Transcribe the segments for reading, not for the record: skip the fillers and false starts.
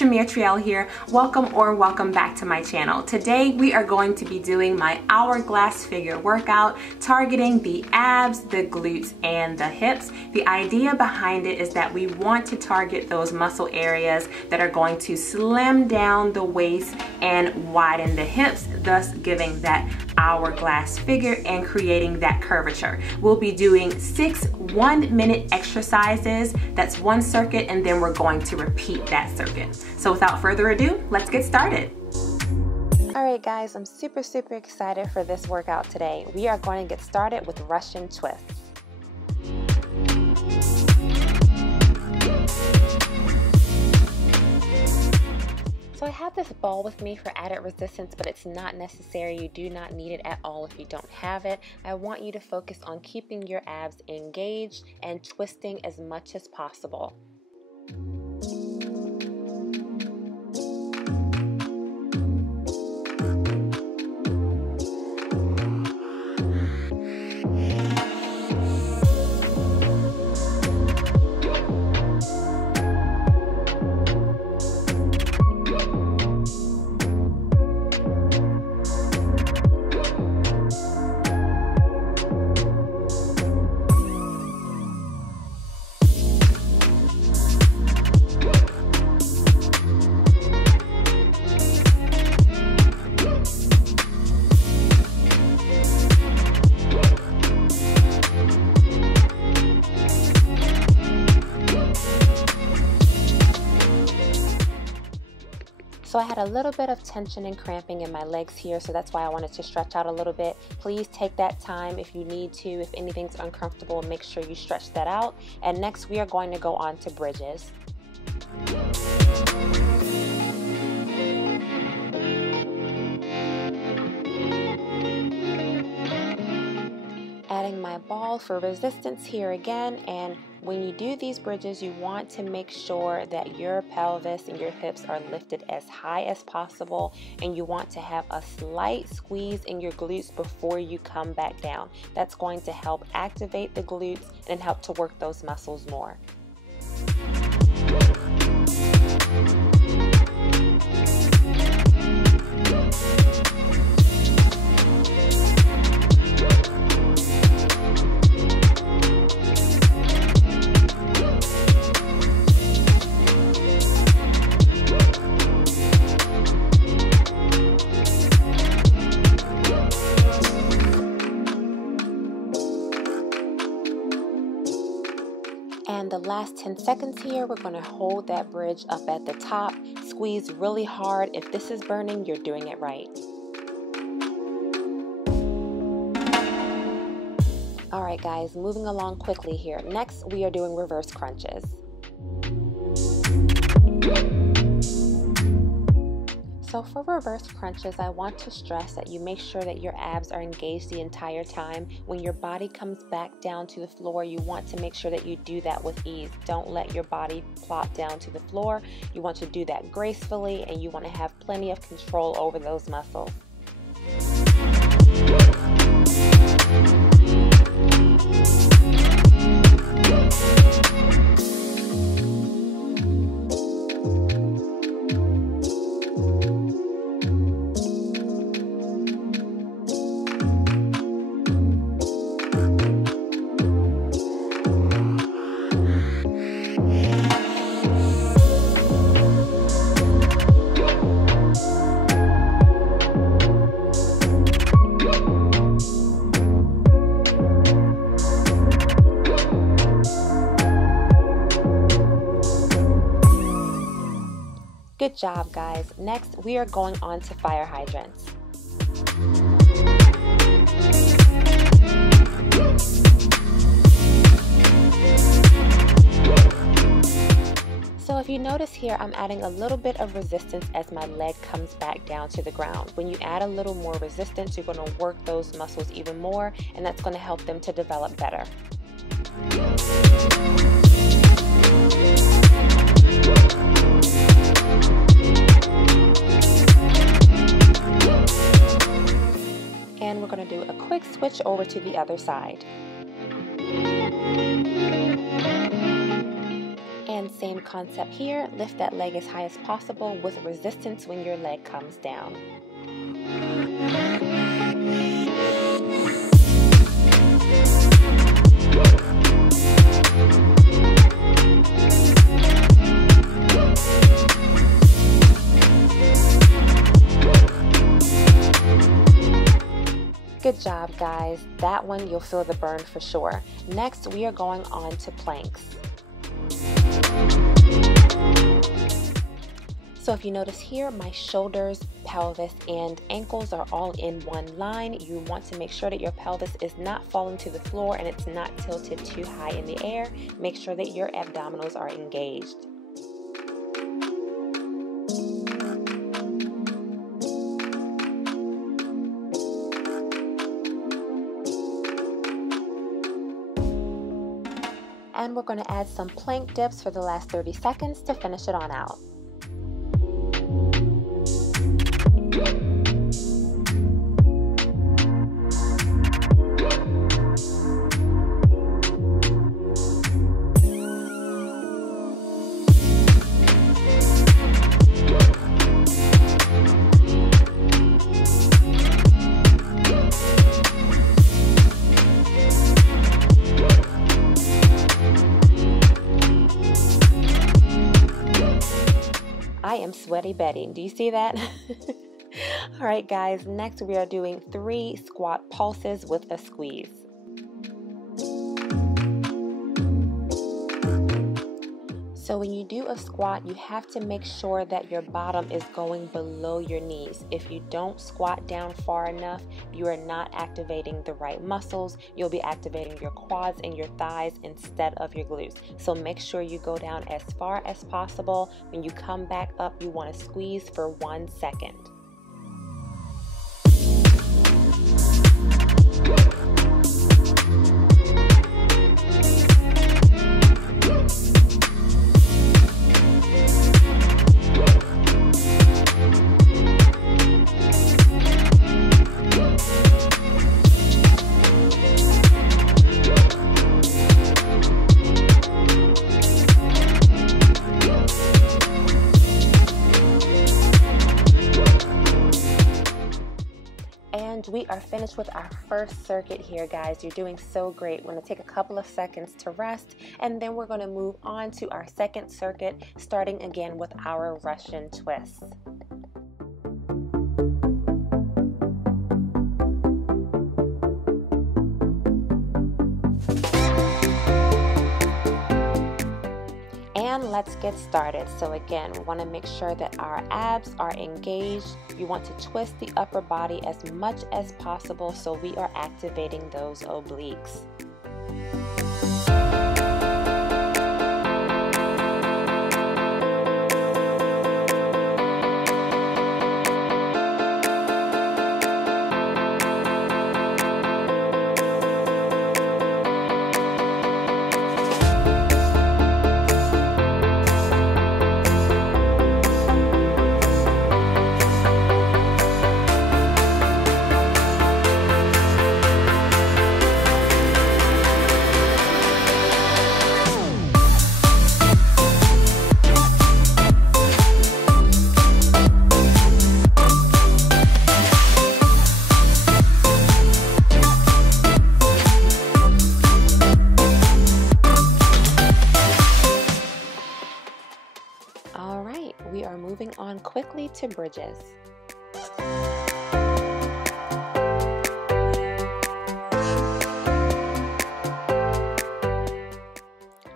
Chimere Trielle here. Welcome back to my channel. Today we are going to be doing my hourglass figure workout targeting the abs, the glutes, and the hips. The idea behind it is that we want to target those muscle areas that are going to slim down the waist and widen the hips, thus giving that hourglass figure and creating that curvature. We'll be doing 6 1-minute exercises. That's one circuit, and then we're going to repeat that circuit. So without further ado, let's get started. Alright guys, I'm super excited for this workout today. We are going to get started with Russian twists. So I have this ball with me for added resistance, but it's not necessary. You do not need it at all if you don't have it. I want you to focus on keeping your abs engaged and twisting as much as possible. So I had a little bit of tension and cramping in my legs here, so that's why I wanted to stretch out a little bit. Please take that time if you need to. If anything's uncomfortable, make sure you stretch that out. And next we are going to go on to bridges. Adding my ball for resistance here again, and when you do these bridges, you want to make sure that your pelvis and your hips are lifted as high as possible, and you want to have a slight squeeze in your glutes before you come back down. That's going to help activate the glutes and help to work those muscles more. And the last 10 seconds here, we're going to hold that bridge up at the top. Squeeze really hard. If this is burning, you're doing it right. Alright guys, moving along quickly here. Next, we are doing reverse crunches. So for reverse crunches, I want to stress that you make sure that your abs are engaged the entire time. When your body comes back down to the floor, you want to make sure that you do that with ease. Don't let your body plop down to the floor. You want to do that gracefully, and you want to have plenty of control over those muscles. Good job, guys. Next, we are going on to fire hydrants. So if you notice here, I'm adding a little bit of resistance as my leg comes back down to the ground. When you add a little more resistance, you're going to work those muscles even more, and that's going to help them to develop better. And we're going to do a quick switch over to the other side. And same concept here, lift that leg as high as possible with resistance when your leg comes down. Good job, guys. That one you'll feel the burn for sure. Next, we are going on to planks. So if you notice here, my shoulders, pelvis, and ankles are all in one line. You want to make sure that your pelvis is not falling to the floor and it's not tilted too high in the air. Make sure that your abdominals are engaged. And we're going to add some plank dips for the last 30 seconds to finish it on out. I am sweaty Betty. Do you see that? All right, guys, next we are doing 3 squat pulses with a squeeze. So when you do a squat, you have to make sure that your bottom is going below your knees. If you don't squat down far enough, you are not activating the right muscles. You'll be activating your quads and your thighs instead of your glutes. So make sure you go down as far as possible. When you come back up, you want to squeeze for 1 second. We are finished with our first circuit here, guys. You're doing so great. We're going to take a couple of seconds to rest, and then we're going to move on to our second circuit, starting again with our Russian twists. And let's get started. So again, we want to make sure that our abs are engaged. You want to twist the upper body as much as possible so we are activating those obliques. We are moving on quickly to bridges.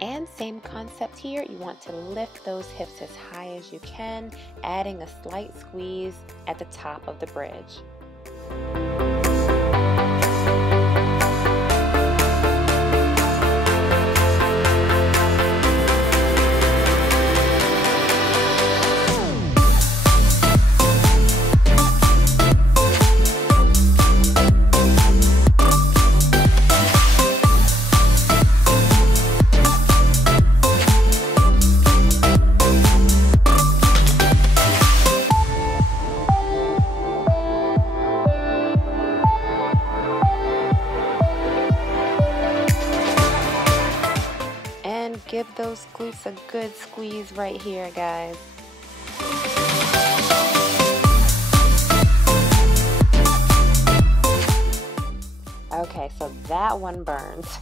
And same concept here, you want to lift those hips as high as you can, adding a slight squeeze at the top of the bridge. give those glutes a good squeeze right here, guys. Okay, so that one burns.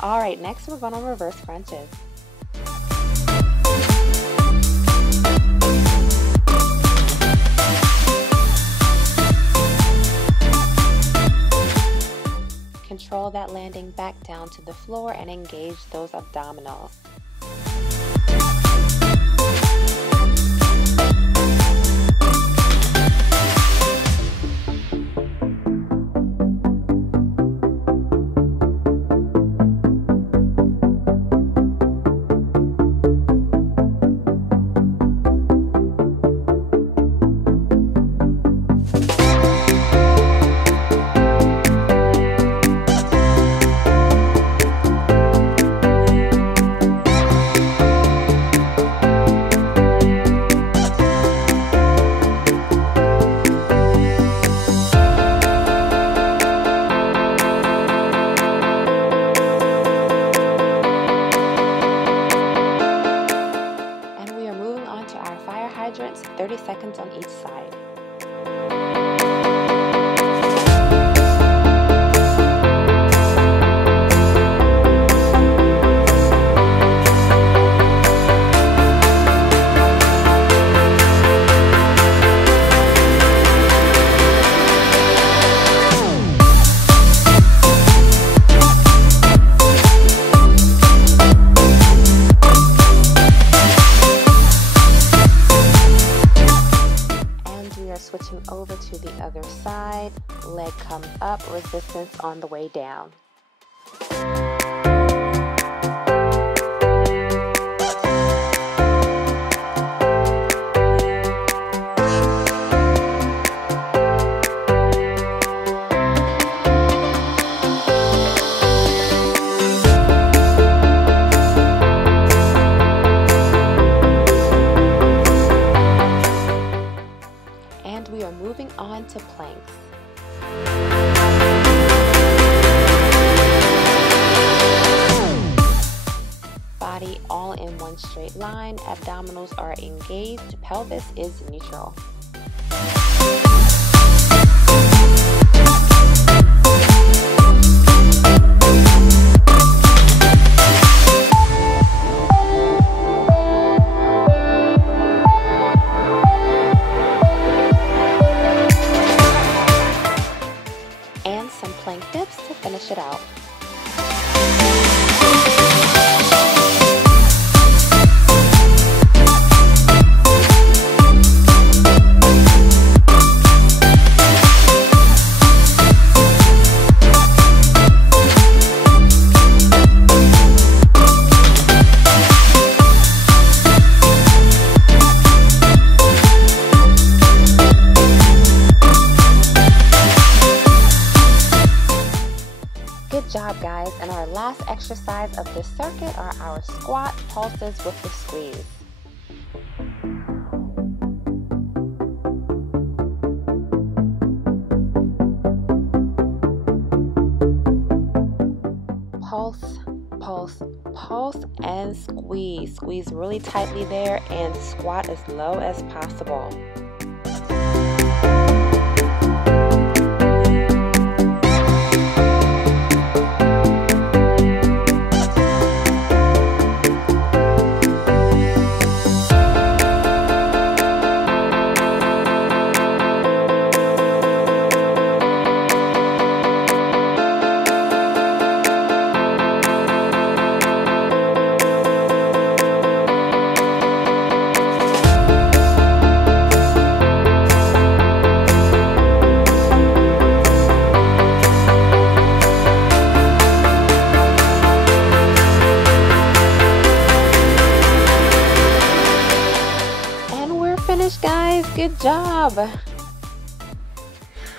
All right, next we're going to reverse crunches. Control that landing back down to the floor and engage those abdominals. Hydrants, 30 seconds on each side. Switching over to the other side, leg comes up, resistance on the way down. We are moving on to planks. Body all in one straight line, abdominals are engaged, pelvis is neutral. Plank dips to finish it out. Good job, guys, and our last exercise of this circuit are our squat pulses with the squeeze. Pulse, pulse, pulse, and squeeze. Squeeze really tightly there and squat as low as possible. Guys, good job.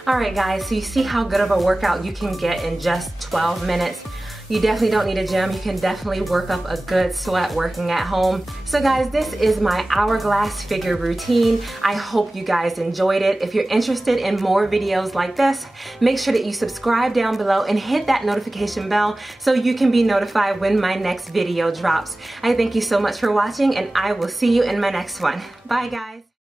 All right, guys, so you see how good of a workout you can get in just 12 minutes. You definitely don't need a gym. You can definitely work up a good sweat working at home. So guys, this is my hourglass figure routine. I hope you guys enjoyed it. If you're interested in more videos like this, make sure that you subscribe down below and hit that notification bell so you can be notified when my next video drops. I thank you so much for watching, and I will see you in my next one. Bye guys.